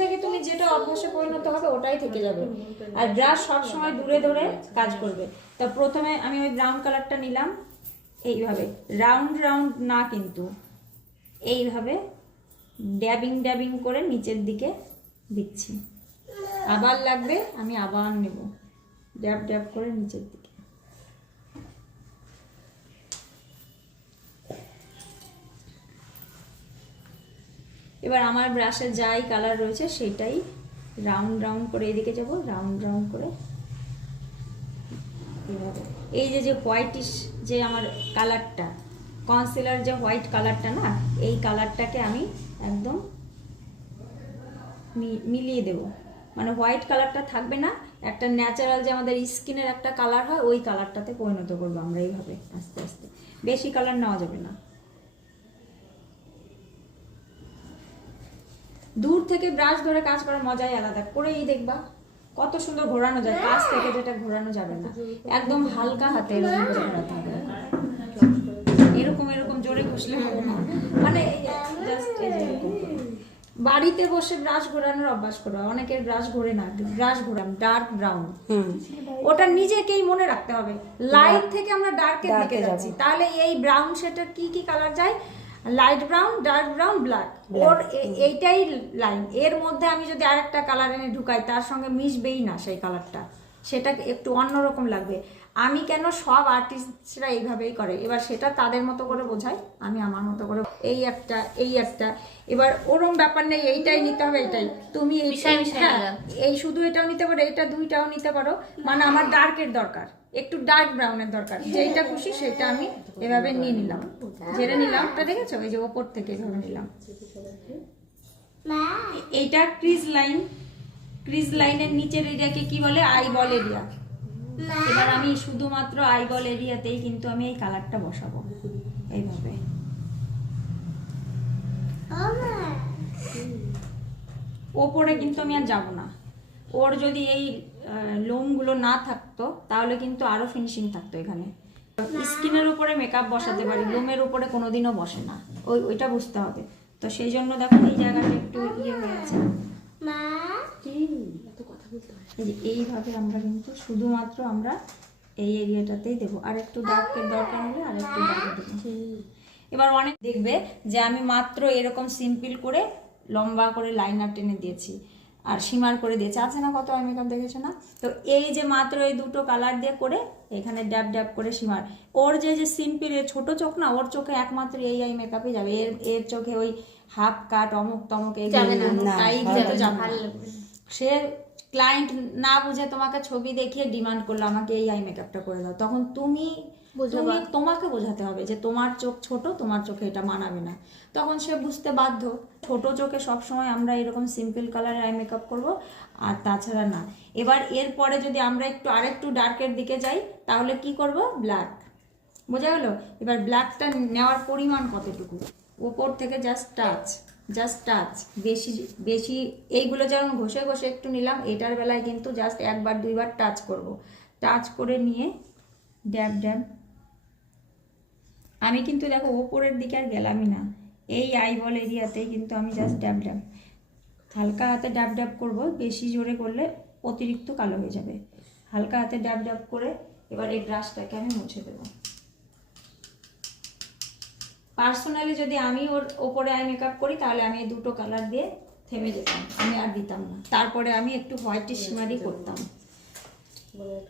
থেকে তুমি যেটা অভ্যাসে পরিণত হবে ওটাই থেকে যাবে। আর ব্রাশ সবসময় দূরে ধরে কাজ করবে। তা প্রথমে আমি ওই ব্রাউন কালারটা নিলাম, এইভাবে রাউন্ড রাউন্ড না কিন্তু এইভাবে ড্যাবিং ড্যাবিং করে নিচের দিকে দিচ্ছি। আবার লাগবে আমি আবার নেব, ড্যাব ড্যাব করে নিচের দিকে। এবার আমার ব্রাশের যাই কালার রয়েছে সেটাই রাউন্ড রাউন্ড করে এদিকে যাব, রাউন্ড রাউন্ড করে এভাবে। এই যে হোয়াইটিশ যে আমার কালারটা, কনসিলার যে হোয়াইট কালারটা না, এই কালারটাকে আমি একদম মিলিয়ে দেব। মানে হোয়াইট কালারটা থাকবে না, একটা ন্যাচারাল যে আমাদের স্কিনের একটা কালার হয় ওই কালারটাতে পরিণত করবো আমরা এইভাবে আস্তে আস্তে। বেশি কালার নেওয়া যাবে না। দূর থেকে ব্রাশ ধরে কাজ করার মজাই আলাদা। করেই দেখবা কত সুন্দর ঘোরানো যায়, কাছ থেকে যেটা ঘোরানো যাবে না। একদম হালকা হাতে এরকম করে ঘোরাতে হবে, এরকম এরকম জোরে ঘষলে হবে না। মানে জাস্ট বাড়িতে বসে ব্রাশ ঘোরানোর অভ্যাস করো। অনেকের ব্রাশ ঘোরে না, ব্রাশ ঘোরাম ডার্ক ব্রাউন, ওটা নিজেকেই মনে রাখতে হবে। লাইট থেকে আমরা ডার্কের দিকে যাচ্ছি, তাহলে এই ব্রাউন শেডের কি কি কালার যায়? Light brown, dark brown, black. ওর এইটাই লাইন। এর মধ্যে আমি যদি আরেকটা কালার এনে ঢুকাই তার সঙ্গে মিশবেই না সেই কালারটা, সেটা একটু অন্যরকম লাগবে। আমি কেন, সব আর্টিস্টরা এইভাবেই করে। এবার সেটা তাদের মতো করে বোঝাই, আমি আমার মতো করে। এই একটা, এই একটা, এবার ওরম ব্যাপার নেই এইটাই নিতে হবে এইটাই। তুমি এই শুধু এটাও নিতে পারো, এইটা দুইটাও নিতে পারো। মানে আমার ডার্কের দরকার, একটু ডার্ক ব্রাউনের দরকার, যেইটা খুশি সেটা আমি এভাবে নিয়ে নিলাম। যেটা নিলাম তা দেখেছো, এই যে ওপর থেকে এভাবে নিলাম। এইটা ক্রিজ লাইন, ক্রিজ লাইনের নিচের এরিয়াকে কি বলে? Eyeball area. এবার আমি শুধুমাত্র আইবল এরিয়াতেই কিন্তু আমি এই কালারটা বসাবো এইভাবে। ওপরে কিন্তু আমি আর যাব না। ওর যদি এই লোমগুলো না থাকতো তাহলে কিন্তু আরো ফিনিশিং থাকতো এখানে। স্কিনের উপরে মেকআপ বসাতে পারি, লোমের উপরে কোনোদিনও বসে না, ওইটা বুঝতে হবে। তো সেই জন্য দেখো এই জায়গাটা একটু ইয়ে হয়ে আছে। এইভাবে আমরা কিন্তু শুধুমাত্র আমরা এই এরিয়াটাতেই দেবো। আর একটু ডার্কের দরকার হলে আর একটু ডার্ক দেবো। এবার অনেক দেখবে যে আমি মাত্র এরকম সিম্পল করে লম্বা করে লাইনার টেনে দিয়েছি আর শিমার করে দিয়েছি, আছে না কত আই মেকআপ দেখেছো না? তো এই যে মাত্র এই দুটো কালার দিয়ে করে এখানে ড্যাব ড্যাব করে শিমার। ওর যে সিম্পল ছোট চোখ না, ওর চোখে একমাত্র এই আই মেকআপই যাবে। এর চোখে ওই হাফ কাট অমুক তমুক সে ক্লায়েন্ট না বুঝে তোমাকে ছবি দেখিয়ে ডিমান্ড করলো আমাকে এই আই মেকআপটা করে দাও, তখন তুমি তোমাকে বোঝাতে হবে যে তোমার চোখ ছোট, তোমার চোখে এটা মানাবে না। তখন সে বুঝতে বাধ্য। ছোট চোখে সবসময় আমরা এরকম সিম্পল কালারের আই মেকআপ করবো, আর তাছাড়া না। এবার এরপরে যদি আমরা একটু আরেকটু ডার্কের দিকে যাই তাহলে কি করব? ব্ল্যাক। বোঝা গেল? এবার ব্ল্যাকটা নেওয়ার পরিমাণ কতটুকু? উপর থেকে জাস্ট টাচ, জাস্ট টাচ। বেশি বেশি এইগুলো যেমন ঘষে ঘষে একটু নিলাম, এটার বেলায় কিন্তু জাস্ট একবার দুইবার টাচ করব। টাচ করে নিয়ে ড্যাব ড্যাব। আমি কিন্তু দেখো ওপরের দিকে আর গেলামই না, এই আইবল এরিয়াতেই কিন্তু আমি জাস্ট ড্যাব ড্যাব, হালকা হাতে ড্যাব ড্যাব করব। বেশি জোরে করলে অতিরিক্ত কালো হয়ে যাবে। হালকা হাতে ড্যাব ড্যাব করে এবার এই ব্রাশটাকে আমি মুছে দেব। পার্সোনালি যদি আমি ওর ওপরে আই মেকআপ করি তাহলে আমি এই দুটো কালার দিয়ে থেমে যেতাম, আমি আর দিতাম না। তারপরে আমি একটু হোয়াইটিশ শিমারি করতাম।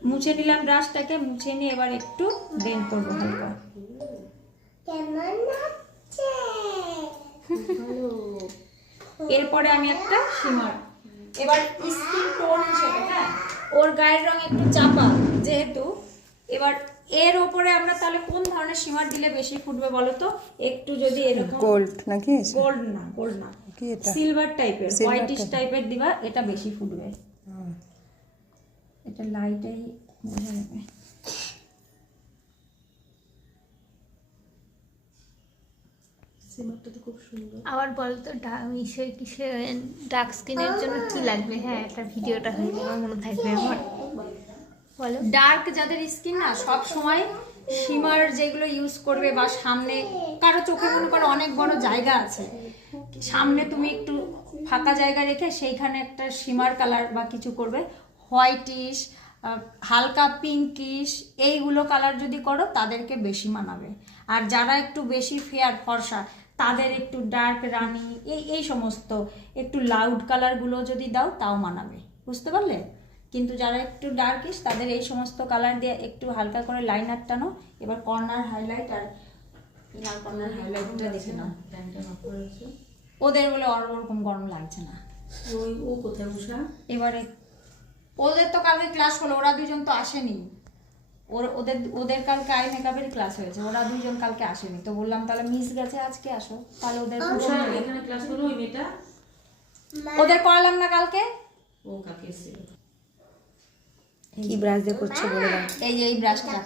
মুছে নিলাম ব্রাশটাকে, মুছে নিয়ে এবার একটু ব্লেন্ড করবো হালকা। এরপরে আমি একটা শিমার, এবার স্কিন টোন হিসেবে, হ্যাঁ ওর গায়ের রং একটু চাপা যেহেতু, এবার এর উপরে আমরা তাহলে কোন ধরনের শিমার দিলে বেশি ফুটবে বলো তো? একটু যদি এরকম গোল্ড নাকি? গোল্ড না, গোল্ড না, কি এটা? সিলভার টাইপের, হোয়াইটিশ টাইপের দিবা, এটা বেশি ফুটবে। এটা লাইটেই বোঝা যাবে। আবার বলতো ডার্ক স্কিনের জন্য কি লাগবে? হ্যাঁ, একটা ভিডিওটা হয়ে যাবে, মনে থাকবে আমার। বলো। ডার্ক যাদের স্কিন না, সব সময় শিমার যেগুলো ইউজ করবে, বা সামনে কারো চোখে মনে করো অনেক বড় জায়গা আছে, সামনে তুমি একটু ফাঁকা জায়গা রেখে সেইখানে একটা শিমার কালার বা কিছু করবে, হোয়াইটিশ, হালকা পিঙ্কিশ, এইগুলো কালার যদি করো তাদেরকে বেশি মানাবে। আর যারা একটু বেশি ফেয়ার ফর্সা তাদের একটু ডার্ক রানি এই সমস্ত একটু লাউড কালারগুলো যদি দাও তাও মানাবে, বুঝতে পারলে? কিন্তু যারা একটু ডার্কিশ তাদের এই সমস্ত কালার দিয়ে একটু হালকা করে লাইনার টানো। এবার কর্নার হাইলাইট আর ইনার কর্নার হাইলাইটটা দেখে নাও। ওদের বলে ওরকম গরম লাগছে না। ও কোথায় বসা? এবারে ওদের তো কালকে ক্লাস হলো, ওরা দুজন তো আসেনি। ওদের কালকে আই মেকআপের ক্লাস হয়েছে, ওরা দুজন কালকে আসেনি। তো বললাম তাহলে মিস গেছে, আজকে আসো। তাহলে ওদের এখানে ক্লাস হলো ওই মেয়েটা? ওদের করালাম না কালকে। ও কাকে এসেছিল? কি ব্রাশ দিয়ে করছে বলে দাও। এই যে এই ব্রাশটা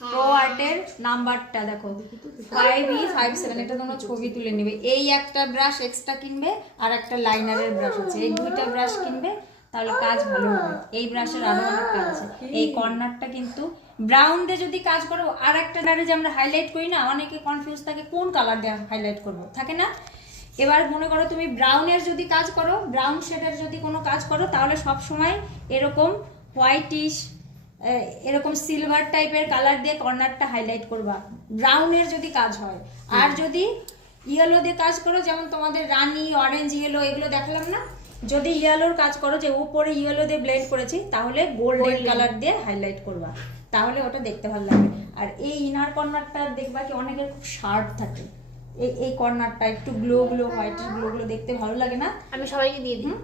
প্রো আর্টের নাম্বারটা দেখো 5E57, এটা তোমরা ছবি তুলে নেবে। এই একটা ব্রাশ এক্সট্রা কিনবে আর একটা লাইনারের ব্রাশ আছে, এই দুইটা ব্রাশ কিনবে, তাহলে কাজ ভালো হবে। এই ব্রাশের আরো অনেক কাজ আছে। এই কর্নারটা কিন্তু ব্রাউন দিয়ে যদি কাজ করো, আর একটা কালারে যে আমরা হাইলাইট করি না, অনেকে কনফিউজ থাকে কোন কালার দিয়ে হাইলাইট করবো, থাকে না? এবার মনে করো তুমি ব্রাউনের যদি কাজ করো, ব্রাউন শেডের যদি কোনো কাজ করো, তাহলে সব সময় এরকম হোয়াইটিশ, এরকম সিলভার টাইপের কালার দিয়ে কর্নারটা হাইলাইট করবা ব্রাউনের যদি কাজ হয়। আর যদি ইয়েলো দিয়ে কাজ করো, যেমন তোমাদের রানি, অরেঞ্জ, ইয়েলো এগুলো দেখালাম না, যদি ইয়েলোর কাজ করো যে উপরে ইয়েলো দিয়ে ব্লেন্ড করেছি, তাহলে গোল্ডেন কালার দিয়ে হাইলাইট করবা, তাহলে ওটা দেখতে ভালো লাগবে। আর এই ইনার কর্নারটা দেখবা কি অনেকের খুব শার্প থাকে, এই কর্নারটা একটু গ্লো হোয়াইট গ্লো দেখতে ভালো লাগে না? আমি সবাইকে দিয়ে দিই।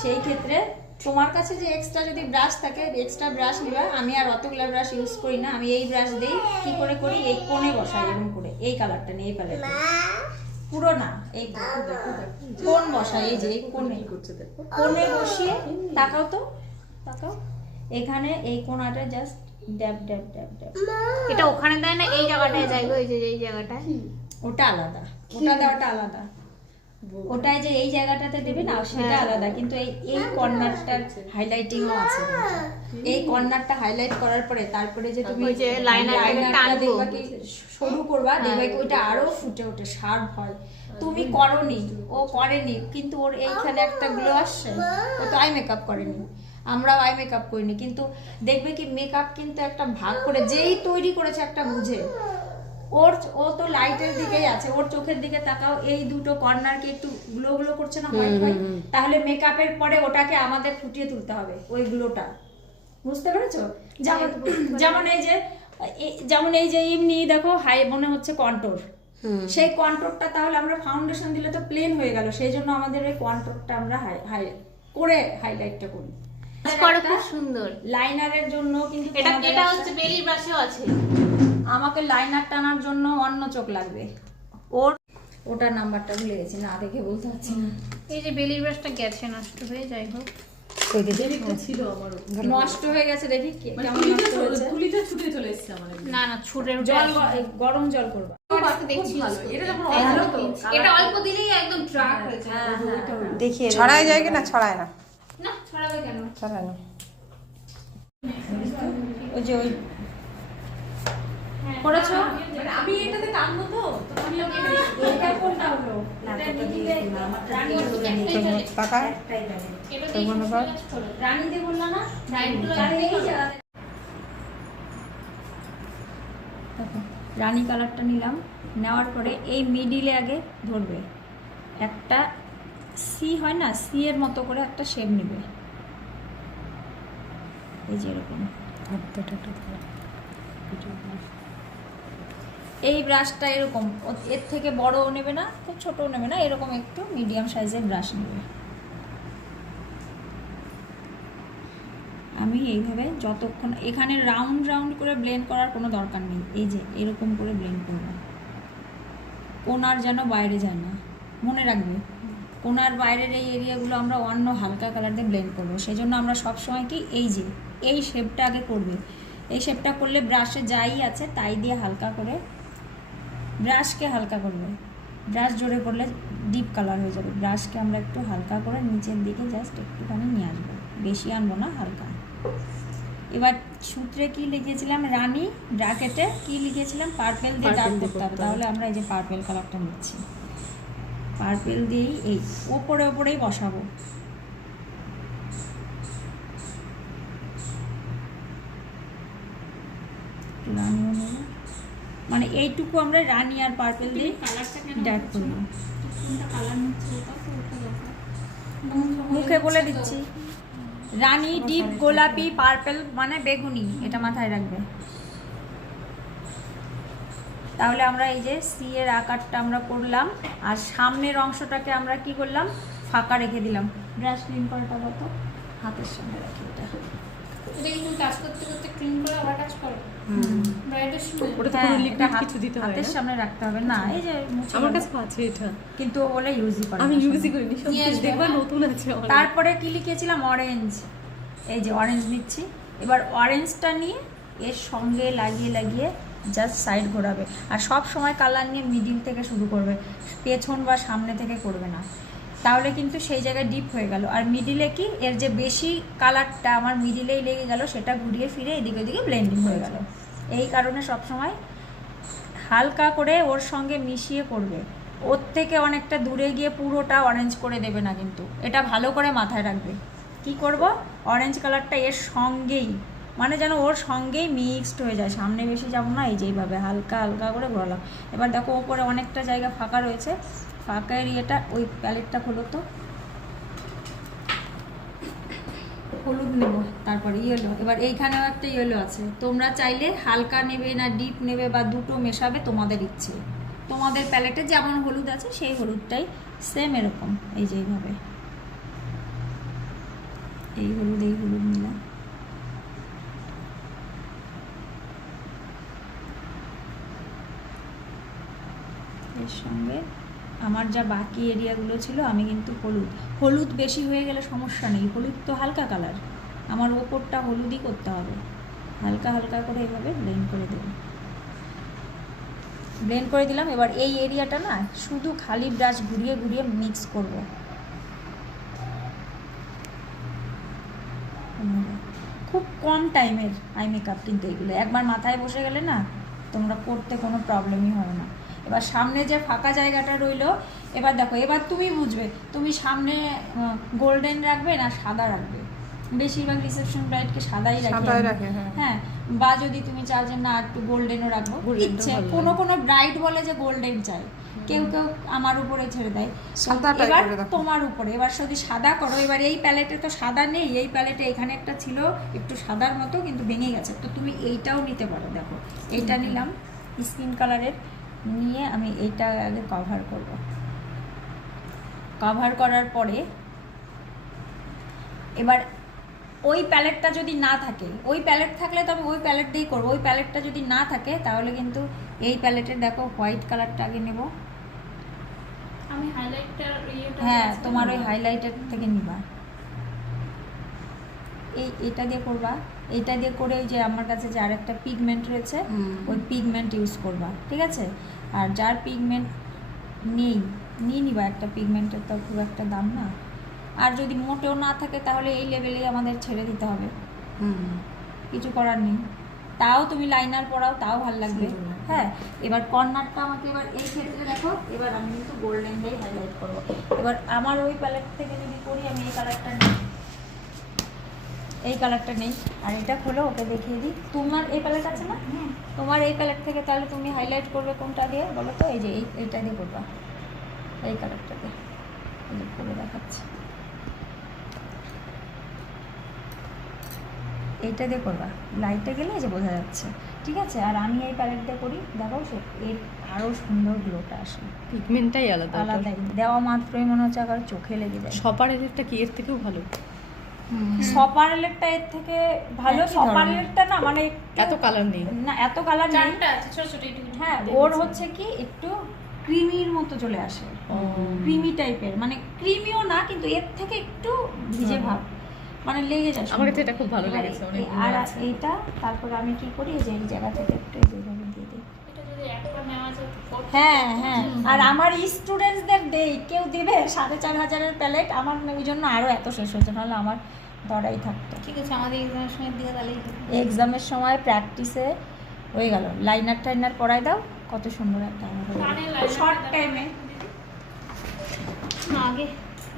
সেই ক্ষেত্রে তোমার কাছে যে এক্সট্রা যদি ব্রাশ থাকে, এক্সট্রা ব্রাশ নিবা। আমি আর অতগুলো ব্রাশ ইউজ করি না, আমি এই ব্রাশ দিই। কি করে করি, এই কোণে বসাই এরকম করে, এই কালারটা নেই, এই প্যালেটটা পুরো না, এই কোণ বসাই, এই যে এই কোণে বসিয়ে তাকাও তো, তাকাও এখানে এই কোণাটা জাস্ট ড্যাব ড্যাব ড্যাব ড্যাব। এটা ওখানে দেয় না, এই জায়গাটায় দেয় গো, এই যে এই জায়গাটায়। ওটা আলাদা, ওটা দেওয়াটা আলাদা, ওটাই যে এই জায়গাটাতে দেবে না সেটা আলাদা। কিন্তু এই কর্নারটার হাইলাইটিংও আছে। এই কর্নারটা হাইলাইট করার পরে তারপরে যে তুমি যে লাইনারটা দেখবা কি শুরু করবা, দেখবা কি ওইটা আরো ফুটে ওঠে, শার্প হয়। তুমি করনি, ও করেনি, কিন্তু ওর এইখানে একটা গ্লো আসছে। ও তো আই মেকআপ করেনি, আমরাও আই মেকআপ করিনি, কিন্তু দেখবে কি মেকআপ কিন্তু একটা ভাগ করে যেই তৈরি করেছে একটা বুঝে। ও তো লাইটের দিকেই আছে, ওর চোখের দিকে তাকাও, এই দুটো কর্নারকে একটু গ্লো করছে না হোয়াইট হোয়াইট, তাহলে মেকআপের পরে ওটাকে আমাদের ফুটিয়ে তুলতে হবে ওই গ্লোটা, বুঝতে পেরেছো? যেমন এই যে এমনি দেখো হাই মনে হচ্ছে কন্ট্রোর, সেই কন্ট্রোরটা তাহলে আমরা ফাউন্ডেশন দিলে তো প্লেন হয়ে গেল, সেই জন্য আমাদের ওই কন্ট্রোরটা আমরা হাইলাইটটা করি। খুব সুন্দর লাইনারের জন্য কিন্তু এটা হচ্ছে বেলি ব্রাশও আছে। আমাকে লাইনার টানার জন্য অন্য চোখ লাগবে, ওটার নাম্বারটা ভুলে গেছি, না দেখে বলতে পারছি না। এই যে বেলি ব্রাশটা গেছে নষ্ট হয়ে, যাই হোক ছিল আমারও নষ্ট হয়ে গেছে, দেখি কেমন নষ্ট হয়েছে। কুলিটা ছুটে চলে এসেছে আমার। না ছুটে জল গরম জল করবা, দেখছি ভালো, এটা যখন এটা অল্প দিলেই একদম ট্রাক হয়েছে। দেখিয়ে ছড়ায় যায় কি না? ছড়ায় না, না ছড়াবে কেন? ছড়ায় না। ওই যে ওই করেছো, আমি এটাতে টানবো তো আমি এটা কোনটা হলো? পাকা এটা তো মনে কর রানী দিয়ে বললা না? রানী কালারটা নিলাম, নেওয়ার পরে এই মিডিলে আগে ধরবে, একটা সি হয় না, সি এর মতো করে একটা শেপ নেবে, এই যে এরকম। এই ব্রাশটা এরকম, এর থেকে বড়ও নেবে না, খুব ছোটও নেবে না, এরকম একটু মিডিয়াম সাইজের ব্রাশ নেবে। আমি এইভাবে যতক্ষণ, এখানে রাউন্ড করে ব্লেন্ড করার কোনো দরকার নেই, এই যে এরকম করে ব্লেন্ড করবো, কোনার যেন বাইরে যায় না, মনে রাখবে কোনার বাইরের এই এরিয়াগুলো আমরা অন্য হালকা কালার দিয়ে ব্লেন্ড করবো। সেই জন্য আমরা সবসময় কি এই শেপটা আগে করবে, এই শেপটা করলে ব্রাশে যাই আছে তাই দিয়ে হালকা করে ব্রাশকে হালকা করবে, ব্রাশ জোরে করলে ডিপ কালার হয়ে যাবে। ব্রাশকে আমরা একটু হালকা করে নিচের দিকে জাস্ট একটুখানি নিয়ে আসবো, বেশি আনবো না, হালকা। এবার সূত্রে কি লিখেছিলাম, রানী, ব্র্যাকেটে কি লিখেছিলাম, পার্পেল দিয়ে ডার্ক করতে হবে, তাহলে আমরা এই যে পার্পেল কালারটা নিচ্ছি। পার্পেল দিয়েই এই ওপরে ওপরেই বসাবো। রানিও নেব, মানে এইটুকু আমরা রানি আর পার্পেল দিয়ে ড্যাট করলাম। মুখে বলে দিচ্ছি, রানি, ডিপ গোলাপি, পার্পেল মানে বেগুনি, এটা মাথায় রাখবে। তাহলে আমরা এই যে সি এর আকারটা আমরা করলাম, আর সামনের অংশটাকে আমরা কি করলাম, ফাঁকা রেখে দিলাম। ব্রাশ ক্লিন করাটা কত হাতের সামনে রাখি এটা। এটা কিন্তু কাজ করতে করতে ক্লিন করে আবার কাজ করো। ব্রাইডের সময় ওটা তো হ্যাঁ, কোনো এটা লিকুইড হাত- কিছু দিতে হয় হাতের না? সামনে রাখতে হবে না, এই যে মুছে আমার গেল। কাছে আছে এটা, কিন্তু ও বলে ইউজই করে আমি না ইউজই সোনা। করিনি। সব নিয়ে আসবে দেখবা না? নতুন আছে আমার। তারপরে কি লিখেছিলাম, অরেঞ্জ। এই যে অরেঞ্জ নিচ্ছি, এবার অরেঞ্জটা নিয়ে এর সঙ্গে লাগিয়ে লাগিয়ে জাস্ট সাইড ঘোরাবে। আর সব সময় কালার নিয়ে মিডিল থেকে শুরু করবে, পেছন বা সামনে থেকে করবে না, তাহলে কিন্তু সেই জায়গায় ডিপ হয়ে গেল। আর মিডিলে কি, এর যে বেশি কালারটা আমার মিডিলেই লেগে গেল, সেটা ঘুরিয়ে ফিরে এদিকে ওদিকে ব্লেন্ডিং হয়ে গেল। এই কারণে সব সময় হালকা করে ওর সঙ্গে মিশিয়ে করবে, ওর থেকে অনেকটা দূরে গিয়ে পুরোটা অরেঞ্জ করে দেবে না কিন্তু। এটা ভালো করে মাথায় রাখবে। কি করব, অরেঞ্জ কালারটা এর সঙ্গেই, মানে যেন ওর সঙ্গেই মিক্সড হয়ে যায়, সামনে বেশি যাবো না। এই যে এইভাবে হালকা হালকা করে ঘোরালাম। এবার দেখো ওপরে অনেকটা জায়গা ফাঁকা রয়েছে, ফাঁকা এরিয়াটা, ওই প্যালেটটা খোলো তো, হলুদ নেব, তারপরে ইয়েলো। এবার এইখানেও একটা ইয়েলো আছে, তোমরা চাইলে হালকা নেবে না ডিপ নেবে বা দুটো মেশাবে, তোমাদের ইচ্ছে। তোমাদের প্যালেটে যেমন হলুদ আছে সেই হলুদটাই সেম এরকম, এই যে এইভাবে এই হলুদ নিলাম। এর সঙ্গে আমার যা বাকি এরিয়াগুলো ছিল, আমি কিন্তু হলুদ বেশি হয়ে গেলে সমস্যা নেই, হলুদ তো হালকা কালার, আমার ওপরটা হলুদই করতে হবে। হালকা হালকা করে এভাবে ব্লেন্ড করে দেব, ব্লেন্ড করে দিলাম। এবার এই এরিয়াটা না শুধু খালি ব্রাশ ঘুরিয়ে ঘুরিয়ে মিক্স করব। খুব কম টাইমের আই মেকআপ কিন্তু এগুলো, একবার মাথায় বসে গেলে না তোমরা করতে কোনো প্রবলেমই হয় না। এবার সামনে যে ফাঁকা জায়গাটা রইলো, এবার দেখো, এবার তুমি বুঝবে তুমি সামনে গোল্ডেন রাখবে না সাদা রাখবে। বেশিরভাগ রিসেপশন ব্রাইডকে সাদাই রাখে, হ্যাঁ। বা যদি তুমি চাও যে না একটু গোল্ডেনও রাখবো, ইচ্ছে। কোনো কোনো ব্রাইড বলে যে গোল্ডেন চাই, কেউ কেউ আমার উপরে ছেড়ে দেয়, এবার তোমার উপরে। এবার যদি সাদা করো, এবার এই প্যালেটে তো সাদা নেই, এই প্যালেটে এখানে একটা ছিল একটু সাদার মতো কিন্তু ভেঙে গেছে, তো তুমি এইটাও নিতে পারো। দেখো এইটা নিলাম স্কিন কালারের, নিয়ে আমি এইটা আগে কভার করব। কভার করার পরে এবার ওই প্যালেটটা যদি না থাকে, ওই প্যালেট থাকলে তো আমি ওই প্যালেট দিয়েই করবো, ওই প্যালেটটা যদি না থাকে তাহলে কিন্তু এই প্যালেটের দেখো হোয়াইট কালারটা আগে নেব। আমি হাইলাইটার হ্যাঁ, তোমার ওই হাইলাইটার থেকে নিবা, এটা দিয়ে করবা। এইটা দিয়ে করে ওই যে আমার কাছে যে আরেকটা পিগমেন্ট রয়েছে, ওই পিগমেন্ট ইউজ করবা, ঠিক আছে। আর যার পিগমেন্ট নেই, নিয়ে নিবা একটা, পিগমেন্টের তো খুব একটা দাম না। আর যদি মোটেও না থাকে তাহলে এই লেভেলেই আমাদের ছেড়ে দিতে হবে, কিছু করার নেই। তাও তুমি লাইনার পরাও, তাও ভালো লাগবে। হ্যাঁ, এবার কর্নারটা আমাকে, এবার এই ক্ষেত্রে দেখো, এবার আমি কিন্তু গোল্ডেন দিয়ে হাইলাইট করবো। এবার আমার ওই প্যালেট থেকে যদি করি, আমি এই কালারটা নিই, এই কালারটা নেই। আর এটা খোলো, ওকে দেখিয়ে দিই। তোমার এই প্যালেট আছে না, তোমার এই প্যালেট থেকে তাহলে তুমি হাইলাইট করবে কোনটা দিয়ে বলো তো? এই যে এইটা দিয়ে করবা, এই কালারটা দিয়ে। এই যে করে দেখাচ্ছি, এইটা দিয়ে করবা, লাইটে গেলে এই যে বোঝা যাচ্ছে, ঠিক আছে। আর আমি এই প্যালেট দিয়ে করি, দেখো সে এর আরও সুন্দর গ্লোটা আসে, পিগমেন্টটাই আলাদা। আলাদাই, দেওয়া মাত্রই মনে হচ্ছে আবার চোখে লেগে যায়। সপারের একটা কি এর থেকেও ভালো? সপারেলেরটা এর থেকে ভালো। সপারেলেরটা না মানে এত কালার নেই, না এত কালার নেই, চারটা আছে ছোট ছোট একটু। হ্যাঁ, ওর হচ্ছে কি একটু ক্রিমির মতো চলে আসে, ক্রিমি টাইপের, মানে ক্রিমিও না কিন্তু এর থেকে একটু ভিজে ভাব, মানে লেগে যায়। আমার কাছে এটা খুব ভালো লেগেছে, অনেক আর এইটা তারপরে আমি কি করি, যে এই জায়গা থেকে একটু এইভাবে দিয়ে দিই। এটা যদি একবার নেওয়া যায় তো হ্যাঁ হ্যাঁ, আর আমার স্টুডেন্টসদের দেই, কেউ দিবে 4500-এর প্যালেট, আমার ওই জন্য আরও এত শেষ হচ্ছে, নাহলে আমার দরাই থাকতো। ঠিক আছে, আমাদের এক্সামের সময় দিয়ে তাহলেই এক্সামের সময় প্র্যাকটিসে হয়ে গেল। লাইনার টাইনার পরাই দাও, কত সুন্দর একটা শর্ট টাইমে। আগে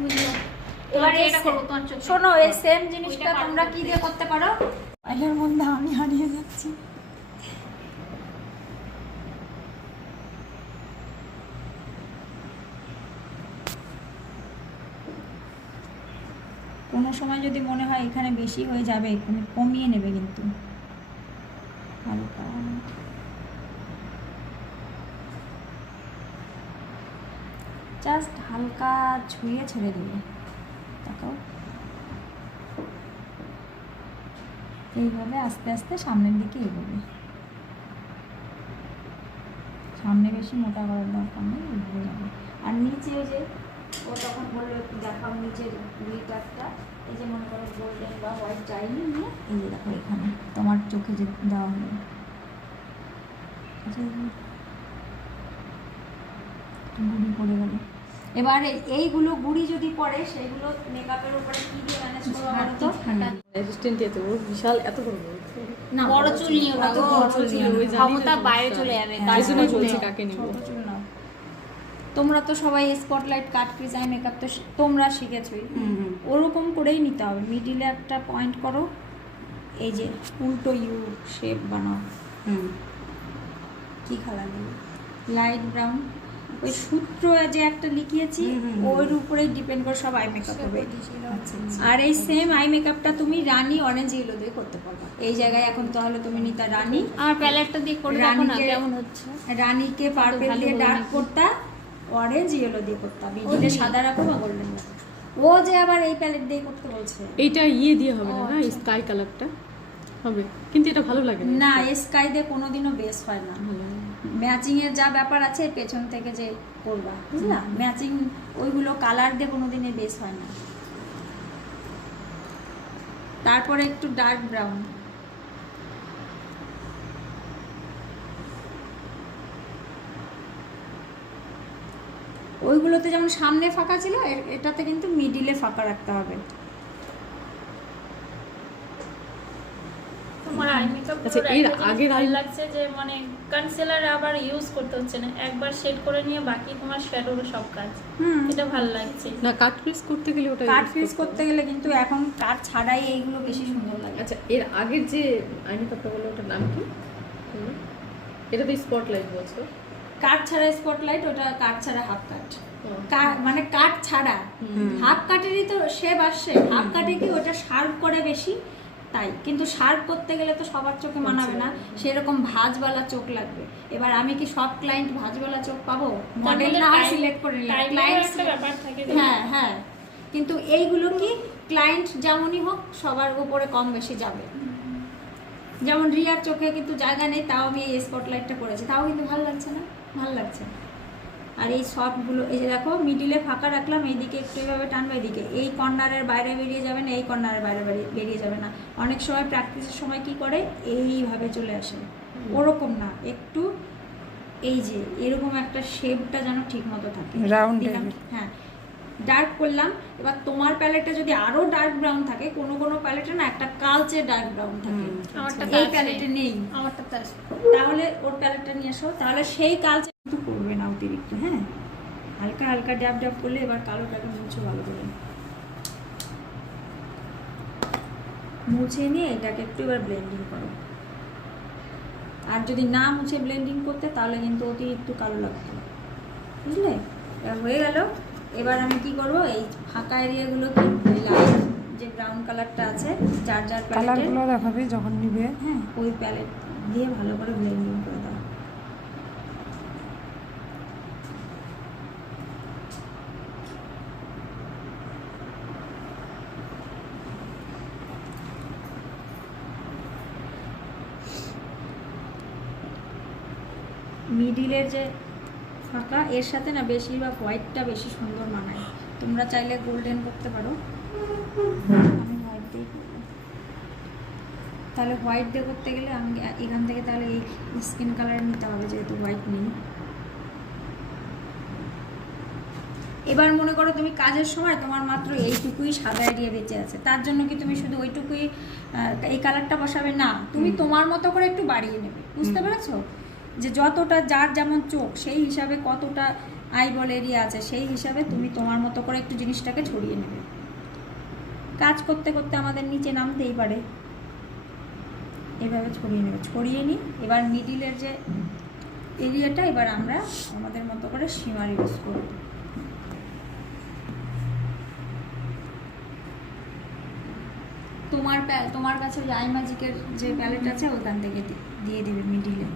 বুঝলো এবার এটা করবো তোমার চোখে। শোনো, এই সেম জিনিসটা ওইটা তোমরা কি দিয়ে করতে পারো? এর মধ্যে আমি হারিয়ে যাচ্ছি। কোনো সময় যদি মনে হয় এখানে বেশি হয়ে যাবে, তুমি কমিয়ে নেবে কিন্তু হালকা। জাস্ট হালকা ছুঁয়ে ছেড়ে দিবে। দেখো, এইভাবে আস্তে আস্তে সামনের দিকে এগোবে। সামনে বেশি মোটা করার দরকার নেই, এগিয়ে যাবে। আর নিচে ওই যে ও তখন বললো একটু দেখাও নিচের গ্লিটারটা, এই যে মনে করো গোল্ডেন বা হোয়াইট ডাইনি নিয়ে এই যে দেখো এখানে তোমার চোখে যে দেওয়া হলো, গুড়ি পড়ে গেল। এবার এইগুলো গুড়ি যদি পড়ে, সেগুলো মেকআপের উপরে কি দিয়ে ম্যানেজ করবো বলো তো? অ্যাসিস্ট্যান্ট এত ওর বিশাল এত বড় না, বড় চুল নিও না, অত বড় চুল নিও না। ক্ষমতা বাইরে চলে যাবে হ্যাঁ, এই জন্য বলছি কাকে নিব। ছোট চুল নাও। তোমরা তো সবাই স্পটলাইট, কাট ক্রিজ, আই মেকআপ তো তোমরা শিখেছোই। ওরকম করেই নিতে হবে। মিডিলে একটা পয়েন্ট করো, এই যে উল্টো ইউ শেপ বানাও। কি কালার নেবে? Light brown. ওই সূত্র যে একটা লিখিয়েছি ওর উপরেই ডিপেন্ড করে সব আই মেকআপ হবে। আর এই সেম আই মেকআপটা তুমি রানী অরেঞ্জ ইয়েলো দিয়ে করতে পারবে। এই জায়গায় এখন তাহলে তুমি নিতা রানী, আর প্যালেটটা দিয়ে করে দেখো না রানীকে- কেমন হচ্ছে। রানীকে পার্পল দিয়ে ডার্ক করতা, অরেঞ্জ ইয়েলো দিয়ে করতা, মিডিলে সাদা রাখো বা গোল্ডেন রাখো। ও যে আবার এই প্যালেট দিয়ে করতে বলছে। এইটা ইয়ে দিয়ে হবে না, না স্কাই কালারটা হবে, কিন্তু এটা ভালো লাগে না, স্কাই দিয়ে কোনোদিনও বেস হয় না। ভালো লাগে। ম্যাচিং এর যা ব্যাপার আছে পেছন থেকে যে করবা, বুঝলা? ম্যাচিং ওইগুলো কালার দিয়ে কোনোদিনই বেস হয় না। তারপরে একটু ডার্ক ব্রাউন, ওইগুলোতে যেমন সামনে ফাঁকা ছিল, এটাতে কিন্তু মিডিলে ফাঁকা রাখতে হবে। তোমার আই মেকআপ আচ্ছা, এর আগের ভালো eye- লাগছে যে মানে কনসিলার আবার ইউজ করতে হচ্ছে না, একবার শেড করে নিয়ে বাকি তোমার শ্যাডোর সব কাজ। এটা ভালো লাগছে। না কাট ফ্রিজ করতে গেলে ওটা কাট use ফিস করতে করতে গেলে কিন্তু এখন কাট ছাড়াই এইগুলো বেশি সুন্দর লাগে। হবে। আচ্ছা, এর আগের যে আই মেকআপটা বললো ওটার নাম কি? এটা তো স্পটলাইট বলছো। কাট ছাড়া স্পটলাইট, ওটা কাট ছাড়া হাফ কাট। ও। মানে কাট ছাড়া হাফ কাটেরই তো শেপ আসছে। হাফ কাটে কি ওটা শার্প করে বেশি, তাই। কিন্তু শার্প করতে গেলে তো সবার চোখে মানাবে না, সেরকম ভাঁজওয়ালা চোখ লাগবে। এবার আমি কি সব ক্লায়েন্ট ভাঁজওয়ালা চোখ পাবো? মডেল না সিলেক্ট করে নিলাম, ক্লায়েন্ট একটা ব্যাপার থাকে। হ্যাঁ হ্যাঁ, কিন্তু এইগুলো কি ক্লায়েন্ট যেমনই হোক সবার উপরে কম বেশি যাবে। যেমন রিয়ার চোখে কিন্তু জায়গা নেই, তাও আমি এই স্পটলাইটটা করেছি, তাও কিন্তু ভালো লাগছে না? ভালো লাগছে। আর এই সবগুলো এই যে দেখো মিডিলে ফাঁকা রাখলাম, এইদিকে একটু এভাবে টানবো, এইদিকে এই কর্নারের বাইরে বেরিয়ে যাবে না, এই কর্নারের বাইরে বেরিয়ে যাবে না। অনেক সময় প্র্যাকটিসের সময় কি করে এইভাবে চলে আসে, ওরকম না, একটু এই যে এরকম একটা শেপটা যেন ঠিক মতো থাকে, Round দিলাম। type-এর। হ্যাঁ, ডার্ক করলাম। এবার তোমার প্যালেটে যদি আরো ডার্ক ব্রাউন থাকে, কোনো কোনো প্যালেটে না একটা কালচে ডার্ক ব্রাউন থাকে, আমারটা এই কালচে। প্যালেটে নেই। আমারটা তার তাহলে ওর প্যালেটটা নিয়ে এসো, তাহলে সেই কালচে কিন্তু করবে না অতিরিক্ত। হ্যাঁ, হালকা হালকা ড্যাব ড্যাব করলে এবার কালোটাকে মুছো ভালো করে, মুছে নিয়ে এটাকে একটু এবার ব্লেন্ডিং করো। আর যদি না মুছে ব্লেন্ডিং করতে তাহলে কিন্তু অতিরিক্ত কালো লাগবে, বুঝলে? এবার হয়ে গেল। এবার আমি কি করব, এই ফাঁকা এরিয়াগুলোকে লাইট যে ব্রাউন কালারটা আছে যার যার প্যালেটে, কালারগুলো দেখাবে যখন নিবে। হ্যাঁ, ওই প্যালেট দিয়ে ভালো করে ব্লেন্ডিং করে দাও। মিডিলের যে ফাঁকা, এর সাথে না বেশিরভাগ হোয়াইটটা বেশি সুন্দর মানায়। তোমরা চাইলে গোল্ডেন করতে পারো, আমি হোয়াইট দিয়ে করবো। তাহলে হোয়াইট দিয়ে করতে গেলে আমি এখান থেকে তাহলে এই স্কিন কালার নিতে হবে, যেহেতু হোয়াইট নেই। এবার মনে করো তুমি কাজের সময় তোমার মাত্র এইটুকুই সাদা এরিয়া বেঁচে আছে, তার জন্য কি তুমি শুধু ওইটুকুই এই কালারটা বসাবে? না, তুমি তোমার মতো করে একটু বাড়িয়ে নেবে, বুঝতে পেরেছো? যে যতটা যার যেমন চোখ সেই হিসাবে কতটা আইবল এরিয়া আছে, সেই হিসাবে তুমি তোমার মতো করে একটু জিনিসটাকে ছড়িয়ে নেবে। কাজ করতে করতে আমাদের নিচে নামতেই পারে, এভাবে ছড়িয়ে নেবে। ছড়িয়ে নিই। এবার মিডিলের যে এরিয়াটা এবার আমরা আমাদের মতো করে শিমার ইউজ করব। তোমার কাছে ওই আই ম্যাজিকের যে প্যালেট আছে ওখান থেকে দিয়ে দেবে মিডিলে।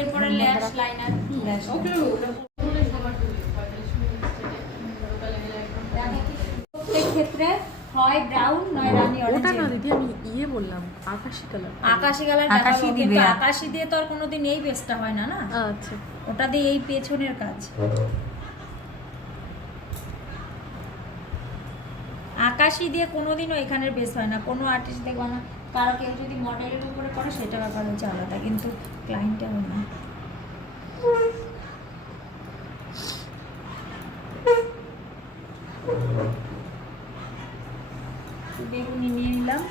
এরপরে ল্যাশ লাইনার। প্রত্যেক ক্ষেত্রে হয় ব্রাউন নয় রানী ওটা অরেঞ্জ। না দিদি, আমি বললাম আকাশি কালার। আকাশি কালার আকাশি দিবে। আকাশি দিয়ে তো আর কোনোদিন এই পেজটা হয় না না, আচ্ছা, ওটা দিয়ে এই পেছনের কাজ। আকাশি দিয়ে কোনোদিনও এখানের বেস হয় না, কোনো আর্টিস্ট দেখবা না। কারো কেউ যদি মডেলের উপরে করে সেটা ব্যাপার হচ্ছে আলাদা, কিন্তু ক্লায়েন্টে হয় না। বেগুনি নিয়ে নিলাম।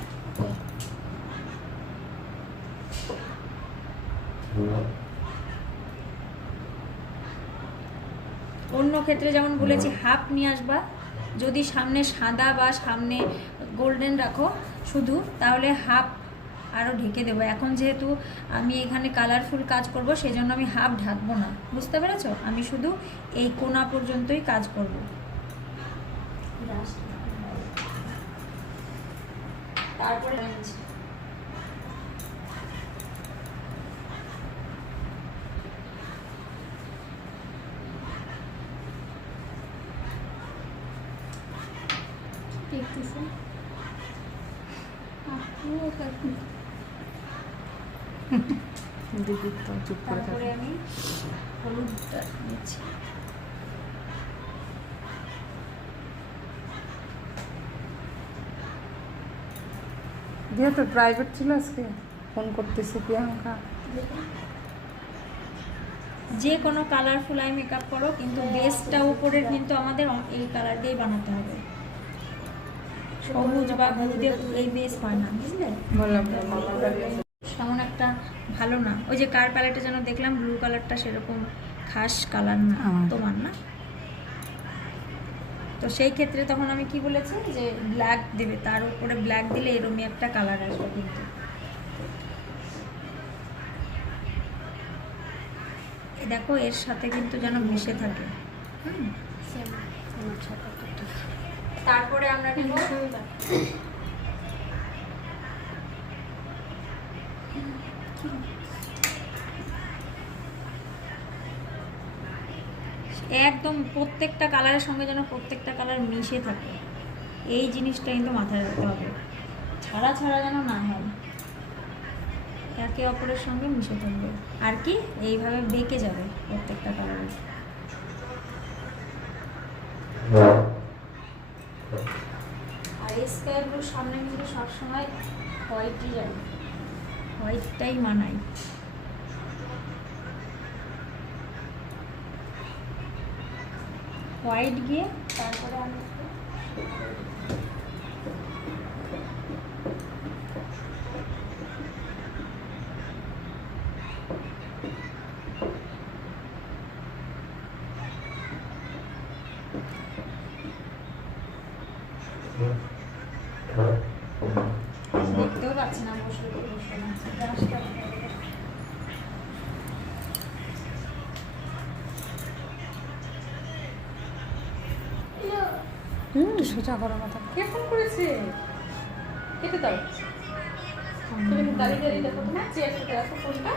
অন্য ক্ষেত্রে যেমন বলেছি হাফ নিয়ে আসবা, যদি সামনে সাদা বা সামনে গোল্ডেন রাখো শুধু, তাহলে হাফ আরও ঢেকে দেবো। এখন যেহেতু আমি এখানে কালারফুল কাজ করব, সেজন্য আমি হাফ ঢাকবো না, বুঝতে পেরেছো? আমি শুধু এই কোনা পর্যন্তই কাজ করব। তারপরে দেখতেছি দিদি তো চুপ করে তারপরে থাকে। আমি হলুদটা নিচ্ছি। যেহেতু প্রাইভেট ছিল আজকে ফোন করতেছে প্রিয়াঙ্কা। যে কোনো কালারফুল আই মেকআপ করো, কিন্তু বেসটা উপরের কিন্তু আমাদের এই কালার দিয়েই বানাতে হবে। সবুজ বা হলুদে এই বেস হয় না, বুঝলে? বললাম তেমন একটা ভালো না। ওই যে কার প্যালেটে যেন দেখলাম ব্লু কালারটা সেরকম খাস কালার না তোমার, না? তো সেই ক্ষেত্রে তখন আমি কি বলেছি যে ব্ল্যাক দেবে, তার উপরে ব্ল্যাক দিলে এরকমই একটা কালার আসবে। কিন্তু দেখো এর সাথে কিন্তু যেন মিশে থাকে। তারপরে আমরা নেব একদম প্রত্যেকটা কালারের সঙ্গে যেন প্রত্যেকটা কালার মিশে থাকে, এই জিনিসটা কিন্তু মাথায় রাখতে হবে। ছাড়া ছাড়া যেন না হয়, একে অপরের সঙ্গে মিশে থাকবে। আর কি এইভাবে বেঁকে যাবে প্রত্যেকটা কালারে। আর এই স্কাই ব্লুর সামনে কিন্তু সবসময় হোয়াইটই যাবে, হোয়াইটটাই মানায়। হোয়াইট গিয়ে তারপরে আমি দেখতেও পাচ্ছি না, বসে বসে না। সোজা করো মাথা। কে ফোন করেছে? কেটে দাও। তুমি দাঁড়িয়ে দাঁড়িয়ে দেখো, তোমার চেয়ার থেকে আসো ফোনটা।